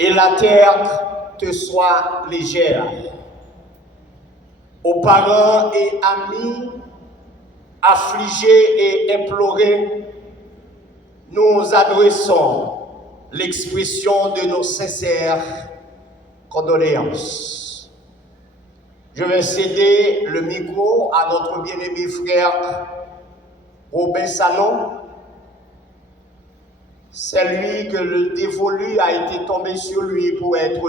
et la terre te soit légère. Aux parents et amis affligés et implorés, nous adressons l'expression de nos sincères condoléances. Je vais céder le micro à notre bien-aimé frère Robin Salon. C'est lui que le dévolu a été tombé sur lui pour être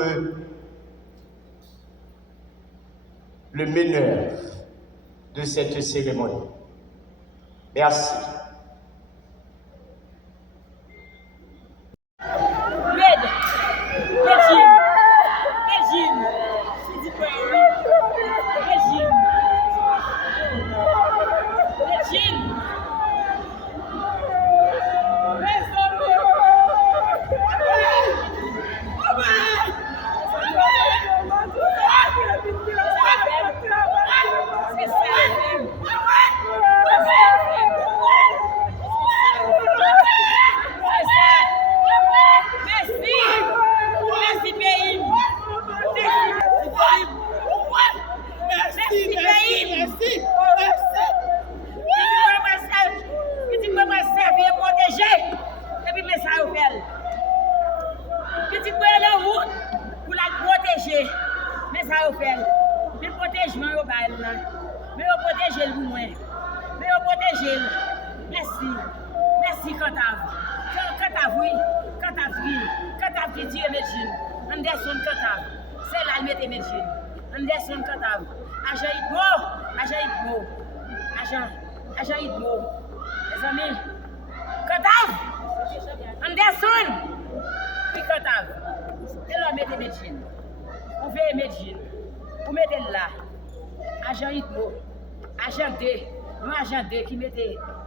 le meneur de cette cérémonie. Merci.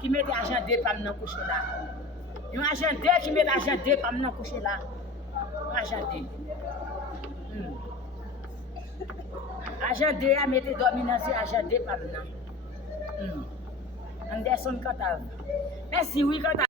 Qui mettait agent D pour nous coucher là. Un agent D qui met agent D pour nous coucher là. Un agent D. Agent D a mis dominance agent D pour nous. Anderson Katav. Merci, oui, Katav.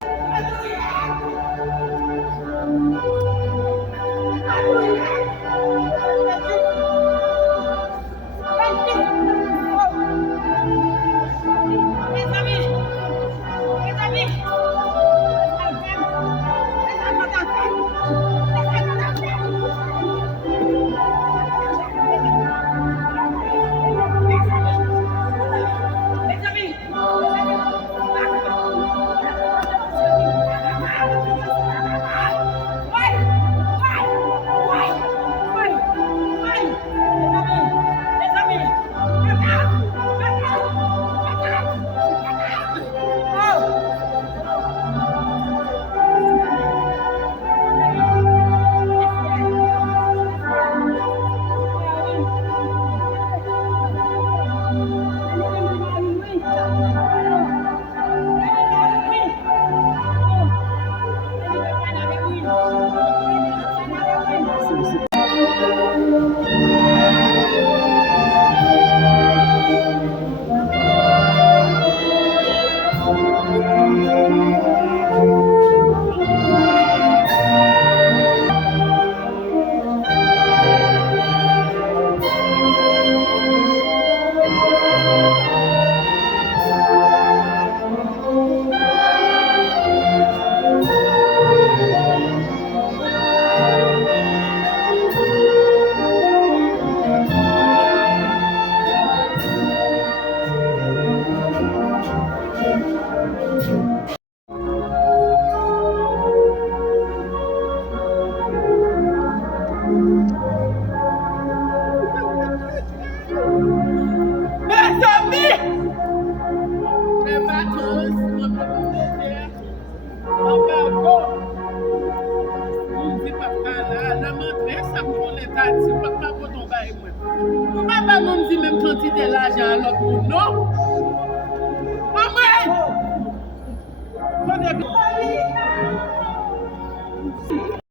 Non.